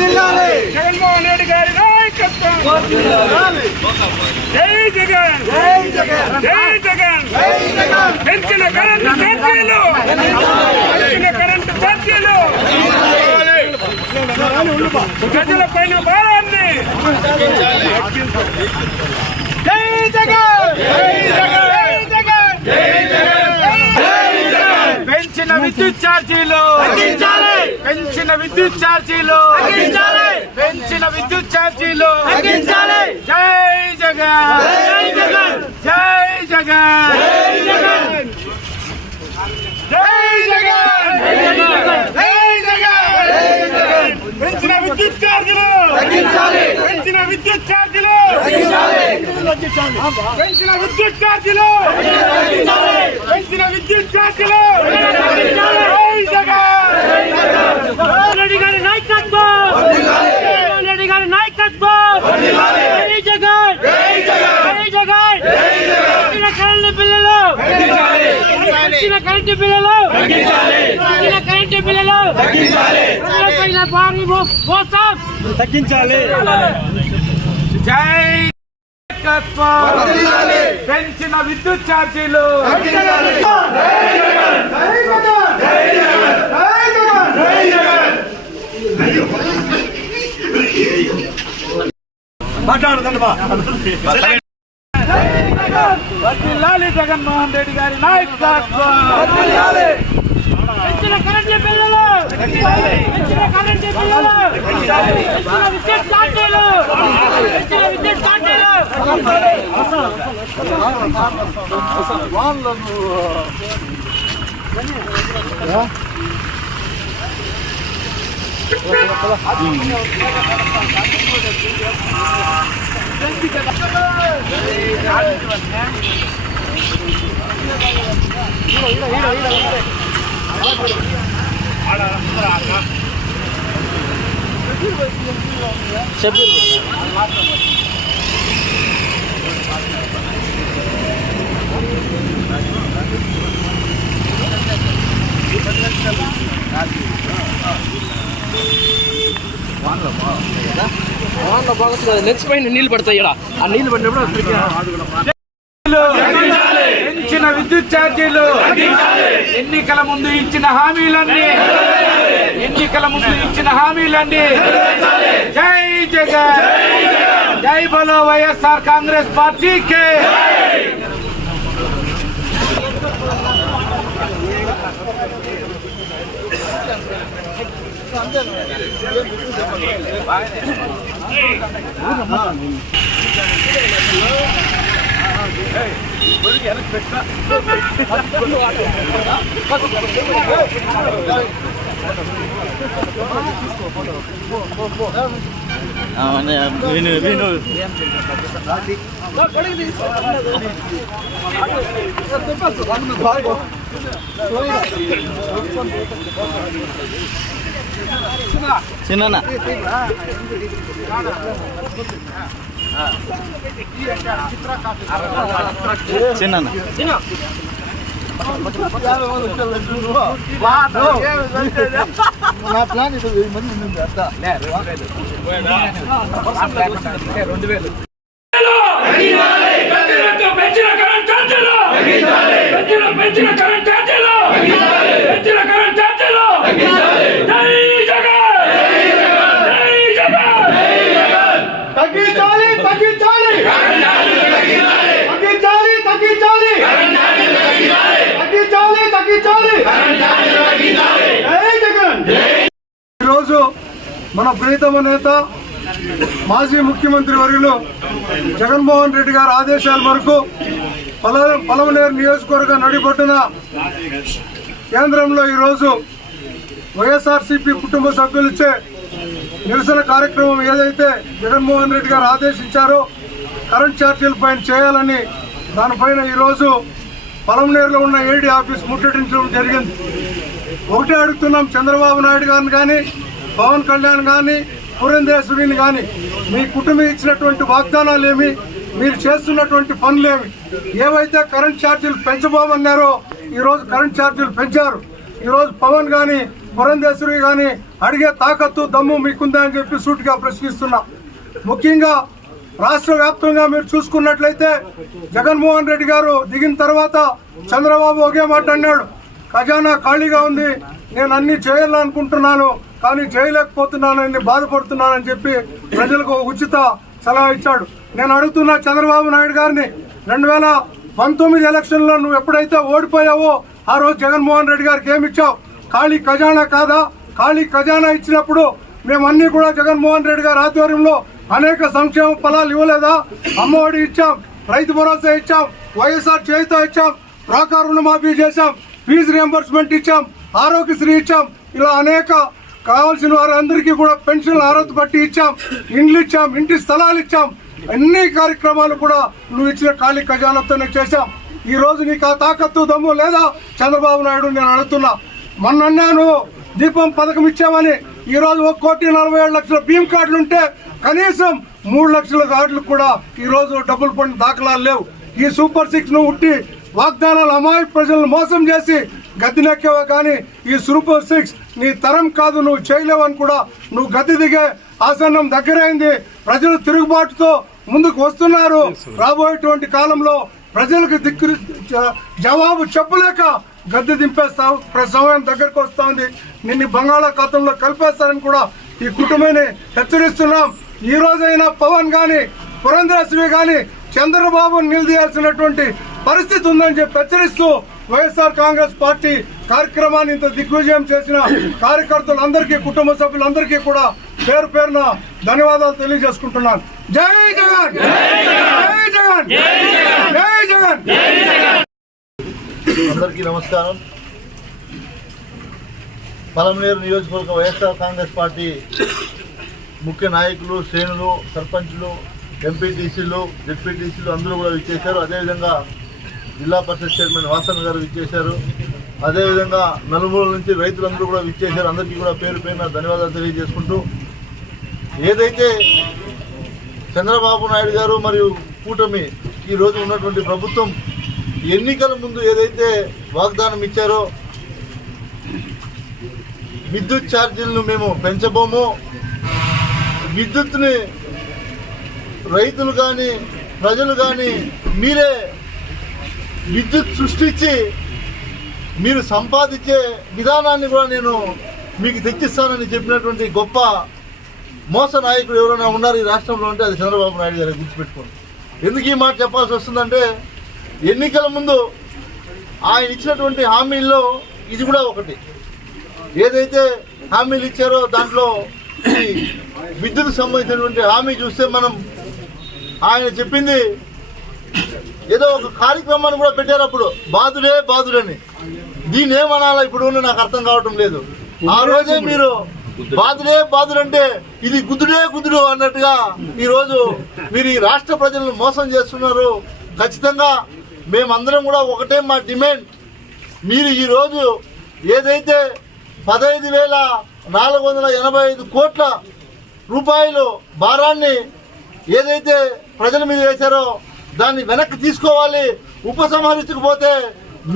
జగన్మోహన్ రెడ్డి గారి నాయకత్వం. జై జగన్, జై జగన్. పెంచిన కరెంటు ఛార్జీలు, పెంచిన కరెంటు ఛార్జీలు, ప్రజల పైన భారాన్ని. జై జగన్, జై జగన్, జై జగన్. పెంచిన విద్యుత్ ఛార్జీలు తగ్గించాలి, పెంచిన విద్యుత్ ఛార్జీలు తగ్గించాలి, పెంచిన విద్యుత్ ఛార్జీలు తగ్గించాలి. జై జగన్, జై జగన్, జై జగన్, జై జగన్, జై జగన్, జై జగన్, పెంచిన విద్యుత్ ఛార్జీలు తగ్గించాలి, పెంచిన విద్యుత్ ఛార్జీలు తగ్గించాలి, పెంచిన విద్యుత్ ఛార్జీలు తగ్గించాలి, పెంచిన విద్యుత్ ఛార్జీలు తగ్గించాలి. జై జగన్, రెడ్డి గారి నాయకత్వం, రెడ్డి గారి నాయకత్వం. జై జగన్, జై జగన్, జై జగన్. పెంచిన కరెంటు బిల్లులు తగ్గించాలి, పెంచిన కరెంటు బిల్లులు తగ్గించాలి, పెంచిన కరెంటు బిల్లులు తగ్గించాలి, పైన భారీ మోసం తగ్గించాలి. జై పెంచిన విద్యుత్ ఛార్జీలు వర్ధిల్లాలి జగన్మోహన్ రెడ్డి గారి నాయకత్వం. పెంచిన కరెంటు బిల్లులు, పెంచిన కరెంటు బిల్లులు, పెంచిన విద్యుత్ ఛార్జీలు, పెంచిన విద్యుత్ ఛార్జీలు. నెక్స్ట్ పైన నీళ్ళు పడతాయి. ఆ నీళ్ళు పడినప్పుడు పెంచిన విద్యుత్ ఛార్జీలు ఎన్నికల ముందు ఇచ్చిన హామీలన్నీ, ఎన్నికల ముందు ఇచ్చిన హామీలన్నీ. జై జగన్, జై బలో వైఎస్ఆర్ కాంగ్రెస్ పార్టీకి. చిన్న చిన్న నా ప్లాన్ ఇది 1000 మంది ఉంది. అర్థం 2000 పెంచిన కరెంట్ ఛార్జీలు పెంచిన కరెంట్ ఛార్జీలు పెంచిన కరెంట్ ఛార్జీలు. జై జగన్, జై జగన్, జై జగన్. తగ్గించాలి, తగ్గించాలి, తగ్గించాలి, తగ్గించాలి, తగ్గించాలి, తగ్గించాలి. జై జగన్. ఈరోజు మన ప్రియతమ నేత మాజీ ముఖ్యమంత్రి వర్యులు జగన్మోహన్ రెడ్డి గారి ఆదేశాల మేరకు పలమనేరు నియోజకవర్గ నడిబొడ్డున కేంద్రంలో ఈరోజు వైఎస్ఆర్సీపీ కుటుంబ సభ్యులచే నిరసన కార్యక్రమం ఏదైతే జగన్మోహన్ రెడ్డి గారు ఆదేశించారో కరెంట్ ఛార్జీల పైన చేయాలని దానిపైన ఈరోజు పలమనేరులో ఉన్న ఏడీ ఆఫీస్ ముట్టడించడం జరిగింది. ఒకటే అడుగుతున్నాం, చంద్రబాబు నాయుడు గారిని కానీ పవన్ కళ్యాణ్ కానీ పురంధేశ్వరిని కానీ మీ కుటుంబం ఇచ్చినటువంటి వాగ్దానాలు ఏమి, మీరు చేస్తున్నటువంటి పనులేమి, ఏవైతే కరెంట్ ఛార్జీలు పెంచబోమన్నారో ఈరోజు కరెంట్ ఛార్జీలు పెంచారు. ఈరోజు పవన్ కానీ పురంధేశ్వరి కానీ అడిగే తాకత్తు దమ్ము మీకుందా అని చెప్పి సూటిగా ప్రశ్నిస్తున్నా. ముఖ్యంగా రాష్ట్ర వ్యాప్తంగా మీరు చూసుకున్నట్లయితే జగన్మోహన్ రెడ్డి గారు దిగిన తర్వాత చంద్రబాబు ఒకే మాట అన్నాడు, ఖజానా ఖాళీగా ఉంది, నేను అన్ని చేయాలనుకుంటున్నాను కానీ చేయలేకపోతున్నానని బాధపడుతున్నానని చెప్పి ప్రజలకు ఉచిత సలహా ఇచ్చాడు. నేను అడుగుతున్నా చంద్రబాబు నాయుడు గారిని, 2019 ఎలక్షన్లో నువ్వు ఎప్పుడైతే ఓడిపోయావో ఆ రోజు జగన్మోహన్ రెడ్డి గారికి ఏమి ఇచ్చావు? ఖాళీ ఖజానా కాదా? ఖాళీ ఖజానా ఇచ్చినప్పుడు మేమన్నీ కూడా జగన్మోహన్ రెడ్డి గారి ఆధ్వర్యంలో అనేక సంక్షేమ ఫలాలు ఇవ్వలేదా? అమ్మఒడి ఇచ్చాం, రైతు భరోసా ఇచ్చాం, వైఎస్ఆర్ చేయుత ఇచ్చాం, డ్వాక్రా రుణమాఫీ చేశాం, ఫీజు రియంబర్స్మెంట్ ఇచ్చాం, ఆరోగ్యశ్రీ ఇచ్చాం, ఇలా అనేక కావాల్సిన వారందరికీ కూడా పెన్షన్ అర్హత బట్టి ఇచ్చాం, ఇండ్లు ఇచ్చాం, ఇంటి స్థలాలు ఇచ్చాం. అన్ని కార్యక్రమాలు కూడా నువ్వు ఇచ్చిన ఖాళీ ఖజానాతోనే చేశాం. ఈ రోజు నీకు ఆ తాకత్తు దమ్ము లేదా చంద్రబాబు నాయుడు? నేను అడుగుతున్నా. మొన్న అన్నాను దీపం పథకం ఇచ్చామని, ఈ రోజు 1,47,00,000 భీమ్ కార్డులు ఉంటే కనీసం 3 లక్షల కార్డులు కూడా ఈ రోజు డబ్బులు పడిన దాఖలాలు లేవు. ఈ సూపర్ 6 ను ఉట్టి వాగ్దానాలు అమాయక ప్రజలను మోసం చేసి గద్దెనెక్కేవా కానీ ఈ సూపర్ 6 నీ తరం కాదు, నువ్వు చేయలేవని కూడా నువ్వు గద్దె దిగే ఆసన్నం దగ్గరైంది. ప్రజలు తిరుగుబాటుతో ముందుకు వస్తున్నారు. రాబోయేటువంటి కాలంలో ప్రజలకు జవాబు చెప్పలేక గద్దె దింపేస్తావు, సమయం దగ్గరకు వస్తా ఉంది. నిన్ను బంగాళాఖాతంలో కలిపేస్తారని కూడా ఈ కుటుంబాన్ని హెచ్చరిస్తున్నాం. ఈ రోజైనా పవన్ గాని పురంధేశ్వరి గాని చంద్రబాబును నిలదీయాల్సినటువంటి పరిస్థితి ఉందని చెప్పి హెచ్చరిస్తూ వైఎస్ఆర్ కాంగ్రెస్ పార్టీ కార్యక్రమాన్ని ఇంత దిగ్విజయం చేసిన కార్యకర్తలందరికీ, కుటుంబ సభ్యులందరికీ కూడా పేరు పేరున ధన్యవాదాలు తెలియజేసుకుంటున్నాను. జై జగన్, జై జగన్, జై జగన్. అందరికీ నమస్కారం. పలమనేరు నియోజకవర్గ వైఎస్ఆర్ కాంగ్రెస్ పార్టీ ముఖ్య నాయకులు, శ్రేణులు, సర్పంచులు, ఎంపీటీసీలు, జెడ్పీటీసీలు అందరూ కూడా విచ్చేశారు. అదేవిధంగా జిల్లా పరిషత్ చైర్మన్ వాసన్ గారు విచ్చేశారు. అదేవిధంగా నలుమూల నుంచి రైతులందరూ కూడా విచ్చేశారు. అందరికీ కూడా పేరు పేరున ధన్యవాదాలు తెలియజేసుకుంటూ, ఏదైతే చంద్రబాబు నాయుడు గారు మరియు కూటమి ఈరోజు ఉన్నటువంటి ప్రభుత్వం ఎన్నికల ముందు ఏదైతే వాగ్దానం ఇచ్చారో, విద్యుత్ ఛార్జీలను మేము పెంచబోము, విద్యుత్ని రైతులు కానీ ప్రజలు కానీ మీరే విద్యుత్ సృష్టించి మీరు సంపాదించే విధానాన్ని కూడా నేను మీకు తెచ్చిస్తానని చెప్పినటువంటి గొప్ప మోస నాయకుడు ఎవరైనా ఉన్నారు ఈ రాష్ట్రంలో అంటే అది చంద్రబాబు నాయుడు గారు. గుర్తుపెట్టుకోండి. ఎందుకు ఈ మాట చెప్పాల్సి వస్తుందంటే, ఎన్నికల ముందు ఆయన ఇచ్చినటువంటి హామీల్లో ఇది కూడా ఒకటి. ఏదైతే హామీలు ఇచ్చారో దాంట్లో ఈ విద్యుత్ సంబంధించినటువంటి హామీ చూస్తే మనం ఆయన చెప్పింది ఏదో ఒక కార్యక్రమాన్ని కూడా పెట్టారు. అప్పుడు బాధుడే బాధుడని, దీన్ని ఏమనాలా ఇప్పుడు నాకు అర్థం కావటం లేదు. ఆ రోజే మీరు బాధుడే బాధుడంటే ఇది గుద్దుడే గుద్దుడు అన్నట్టుగా ఈరోజు మీరు ఈ రాష్ట్ర ప్రజలను మోసం చేస్తున్నారు. ఖచ్చితంగా మేమందరం కూడా ఒకటే మా డిమాండ్, మీరు ఈరోజు ఏదైతే 15,485 కోట్ల రూపాయలు భారాన్ని ఏదైతే ప్రజల మీద వేశారో దాన్ని వెనక్కి తీసుకోవాలి. ఉపసంహరించకపోతే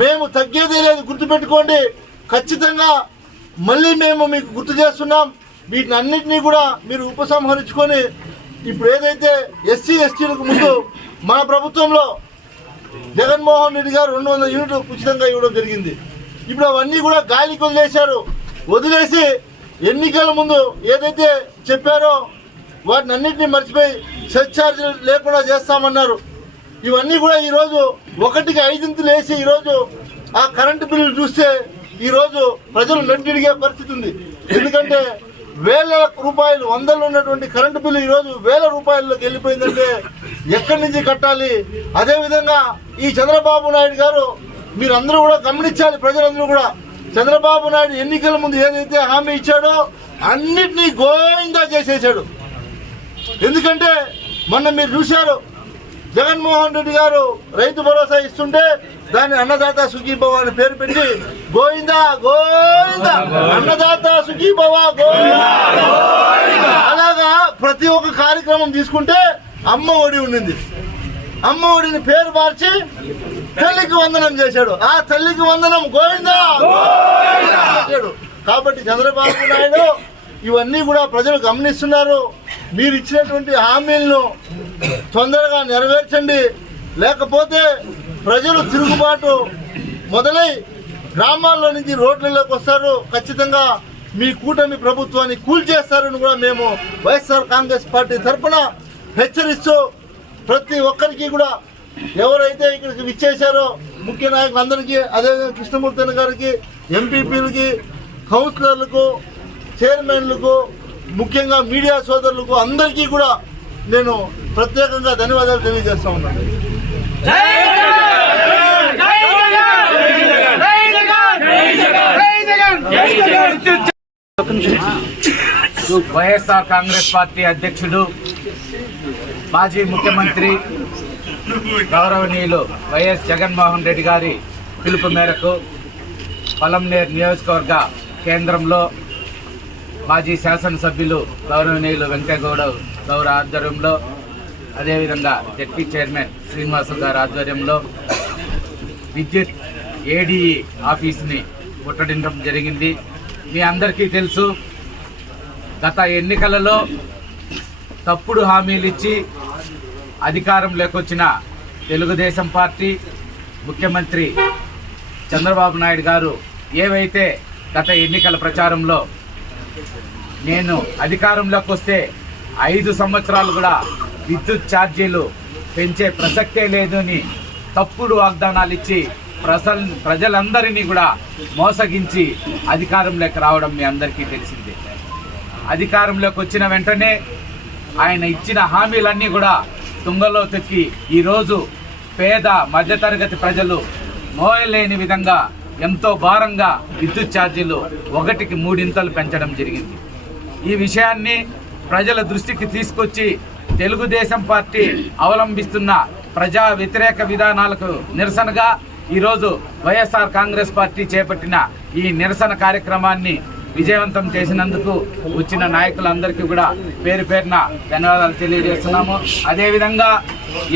మేము తగ్గేదే లేదు, గుర్తుపెట్టుకోండి. ఖచ్చితంగా మళ్ళీ మేము మీకు గుర్తు చేస్తున్నాం. వీటిని అన్నింటినీ కూడా మీరు ఉపసంహరించుకొని, ఇప్పుడు ఏదైతే ఎస్సీ ఎస్టీలకు ముందు మన ప్రభుత్వంలో జగన్మోహన్ రెడ్డి గారు 200 యూనిట్లు ఉచితంగా ఇవ్వడం జరిగింది. ఇప్పుడు అవన్నీ కూడా గాలికి వదిలేసి ఎన్నికల ముందు ఏదైతే చెప్పారో వాటిని అన్నింటినీ మర్చిపోయి సర్ఛార్జీలు లేకుండా చేస్తామన్నారు. ఇవన్నీ కూడా ఈరోజు 1కి 5 వేసి ఈరోజు ఆ కరెంటు బిల్లులు చూస్తే ఈరోజు ప్రజలు నడ్డిడిగే పరిస్థితి ఉంది. ఎందుకంటే వేల రూపాయలు, వందలు ఉన్నటువంటి కరెంటు బిల్లు ఈరోజు వేల రూపాయల్లోకి వెళ్ళిపోయిందంటే ఎక్కడి నుంచి కట్టాలి? అదేవిధంగా ఈ చంద్రబాబు నాయుడు గారు మీరందరూ కూడా గమనించాలి, ప్రజలందరూ కూడా. చంద్రబాబు నాయుడు ఎన్నికల ముందు ఏదైతే హామీ ఇచ్చాడో అన్నిటినీ గోయిందా చేసేసాడు. ఎందుకంటే మొన్న మీరు చూశారు, జగన్మోహన్ రెడ్డి గారు రైతు భరోసా ఇస్తుంటే దాన్ని అన్నదాత సుఖీభవ అని పేరు పెట్టి గోయిందా గోయిందా, అన్నదాత సుఖీభవ గోయిందా. అలాగా ప్రతి ఒక్క కార్యక్రమం తీసుకుంటే అమ్మ ఒడి ఉండింది, అమ్మ ఒడిని పేరు మార్చి తల్లికి వందనం చేశాడు. ఆ తల్లికి వందనం గోయిందా చేశాడు. కాబట్టి చంద్రబాబు నాయుడు ఇవన్నీ కూడా ప్రజలు గమనిస్తున్నారు. మీరు ఇచ్చినటువంటి హామీలను తొందరగా నెరవేర్చండి, లేకపోతే ప్రజలు తిరుగుబాటు మొదలై గ్రామాల్లో నుంచి రోడ్లలోకి వస్తారు. ఖచ్చితంగా మీ కూటమి ప్రభుత్వాన్ని కూల్చేస్తారని కూడా మేము వైఎస్ఆర్ కాంగ్రెస్ పార్టీ తరఫున హెచ్చరిస్తూ ప్రతి ఒక్కరికి కూడా ఎవరైతే ఇక్కడికి విచ్చేశారో ముఖ్య నాయకులందరికీ, అదేవిధంగా కృష్ణమూర్తి గారికి, ఎంపీపీలకి, కౌన్సిలర్లకు, చైర్మన్లకు, ముఖ్యంగా మీడియా సోదరులకు అందరికీ కూడా నేను ప్రత్యేకంగా ధన్యవాదాలు తెలియజేస్తా ఉన్నాను. వైఎస్ఆర్ కాంగ్రెస్ పార్టీ అధ్యక్షుడు, మాజీ ముఖ్యమంత్రి గౌరవనీయులు వైఎస్ జగన్మోహన్ రెడ్డి గారి పిలుపు మేరకు పలంనేరు నియోజకవర్గ కేంద్రంలో మాజీ శాసనసభ్యులు గౌరవనీయులు వెంకటగౌడ గౌర ఆధ్వర్యంలో, అదేవిధంగా జడ్పీ చైర్మన్ శ్రీనివాసు గారి ఆధ్వర్యంలో విద్యుత్ ఏడీఈ ఆఫీస్ని ముట్టడించడం జరిగింది. మీ అందరికీ తెలుసు, గత ఎన్నికలలో తప్పుడు హామీలు ఇచ్చి అధికారంలోకి వచ్చిన తెలుగుదేశం పార్టీ, ముఖ్యమంత్రి చంద్రబాబు నాయుడు గారు ఏవైతే గత ఎన్నికల ప్రచారంలో నేను అధికారంలోకి వస్తే 5 సంవత్సరాలు కూడా విద్యుత్ ఛార్జీలు పెంచే ప్రసక్తే లేదు అని తప్పుడు వాగ్దానాలు ఇచ్చి ప్రజలందరినీ కూడా మోసగించి అధికారంలోకి రావడం మీ అందరికీ తెలిసిందే. అధికారంలోకి వచ్చిన వెంటనే ఆయన ఇచ్చిన హామీలన్నీ కూడా తుంగలో తొక్కి ఈరోజు పేద మధ్యతరగతి ప్రజలు మోయలేని విధంగా ఎంతో భారంగా విద్యుత్ ఛార్జీలు 1కి 3 పెంచడం జరిగింది. ఈ విషయాన్ని ప్రజల దృష్టికి తీసుకొచ్చి తెలుగుదేశం పార్టీ అవలంబిస్తున్న ప్రజా వ్యతిరేక విధానాలకు నిరసనగా ఈరోజు వైఎస్ఆర్ కాంగ్రెస్ పార్టీ చేపట్టిన ఈ నిరసన కార్యక్రమాన్ని విజయవంతం చేసినందుకు వచ్చిన నాయకులందరికీ కూడా పేరు పేరున ధన్యవాదాలు తెలియజేస్తున్నాము. అదేవిధంగా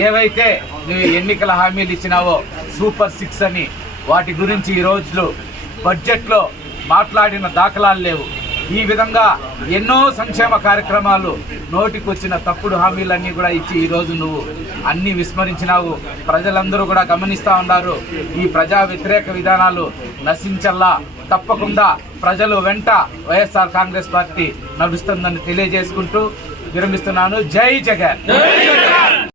ఏవైతే నువ్వు ఎన్నికల హామీలు ఇచ్చినావో సూపర్ 6 అని, వాటి గురించి ఈ రోజు బడ్జెట్లో మాట్లాడిన దాఖలాలు లేవు. ఈ విధంగా ఎన్నో సంక్షేమ కార్యక్రమాలు నోటికొచ్చిన తప్పుడు హామీలన్నీ కూడా ఇచ్చి ఈరోజు నువ్వు అన్నీ విస్మరించినావు. ప్రజలందరూ కూడా గమనిస్తూ ఉన్నారు. ఈ ప్రజా వ్యతిరేక విధానాలు నశించల్లా తప్పకుండా ప్రజలు వెంట వైఎస్ఆర్ కాంగ్రెస్ పార్టీ నడుస్తుందని తెలియజేసుకుంటూ విరమిస్తున్నాను. జై జగన్.